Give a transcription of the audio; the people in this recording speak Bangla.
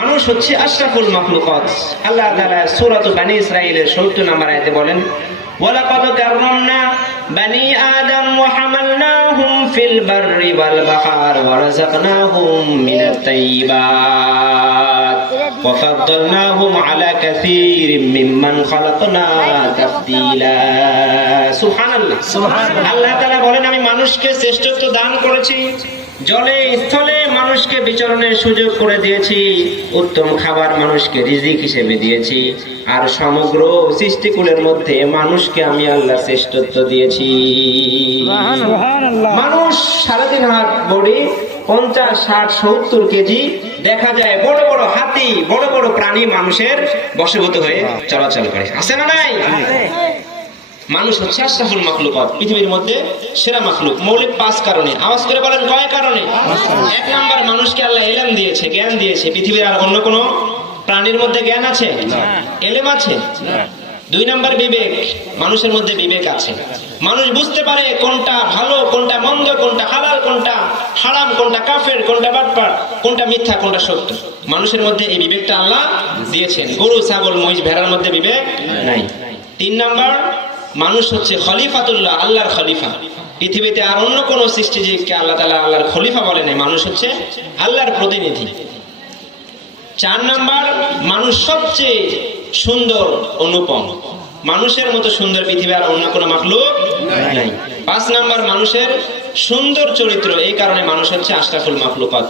মানুষ হচ্ছে আশরাফুল মাখলুকাত। আল্লাহ তাআলা সূরাত বানি ইসরাঈলের 70 নম্বর আয়াতে বলেন ওয়ালাকাদ কাররামনা বানি আদম ওয়া হামালনাহুম ফিল বাররি ওয়াল বাহর ওয়া রাযাকনাহুম মিনাত তাইয়্যিবাত ওয়া ফাদ্দালনাহুম আলা কাসীরিম মিম্মান খালাকনা তাফদীলা। সুবহানাল্লাহ। সুবহানাল্লাহ। আল্লাহ তাআলা বলেন আমি মানুষকে শ্রেষ্ঠত্ব দান করেছি। জলে স্থলে মানুষকে বিচরণের সুযোগ করে দিয়েছি। উত্তম খাবার মানুষকে রিজিক হিসেবে দিয়েছি। আর সমগ্র সৃষ্টিকুলের মধ্যে মানুষকে আমি আল্লাহ শ্রেষ্ঠত্ব দিয়েছি। মানুষ সাড়ে তিন হাত বড়ি পঞ্চাশ ষাট সত্তর কেজি দেখা যায় বড় বড় হাতি বড় বড় প্রাণী মানুষের বশভূত হয়ে চলাচল করে। আছে না নাই? মানুষ হচ্ছে আশরাফুল মাখলুকাত পৃথিবীর মধ্যে সেরা মাখলুক। মৌলিক পাঁচ কারণে। আওয়াজ করে বলেন কয় কারণে? এক নাম্বার মানুষকে আল্লাহ এলেম দিয়েছে জ্ঞান দিয়েছে। পৃথিবীর আর অন্য কোনো প্রাণীর মধ্যে জ্ঞান আছে? এলেম আছে? দুই নাম্বার বিবেক। মানুষের মধ্যে বিবেক আছে। মানুষ বুঝতে পারে কোনটা ভালো কোনটা মন্দ কোনটা হালাল কোনটা হারাম কোনটা কাফের কোনটা বাটপার কোনটা মিথ্যা কোনটা সত্য। মানুষের মধ্যে এই বিবেকটা আল্লাহ দিয়েছেন। গরু ছাগল মহিষ ভেড়ার মধ্যে বিবেক নাই। তিন নাম্বার মানুষ হচ্ছে খলিফাতুল্লাহ, আল্লাহর খলিফা। পৃথিবীতে আর অন্য কোন সৃষ্টিজীবকে আল্লাহ তালা আল্লাহর খলিফা বলে নাই, মানুষ হচ্ছে আল্লাহর প্রতিনিধি। চার নাম্বার, মানুষ সবচেয়ে সুন্দর অনুপম। মানুষের মতো সুন্দর পৃথিবী আর অন্য কোনো মাখলুক নাই। পাঁচ নাম্বার, মানুষের সুন্দর চরিত্র, এই কারণে মানুষ হচ্ছে আশরাফুল মাখলুকাত।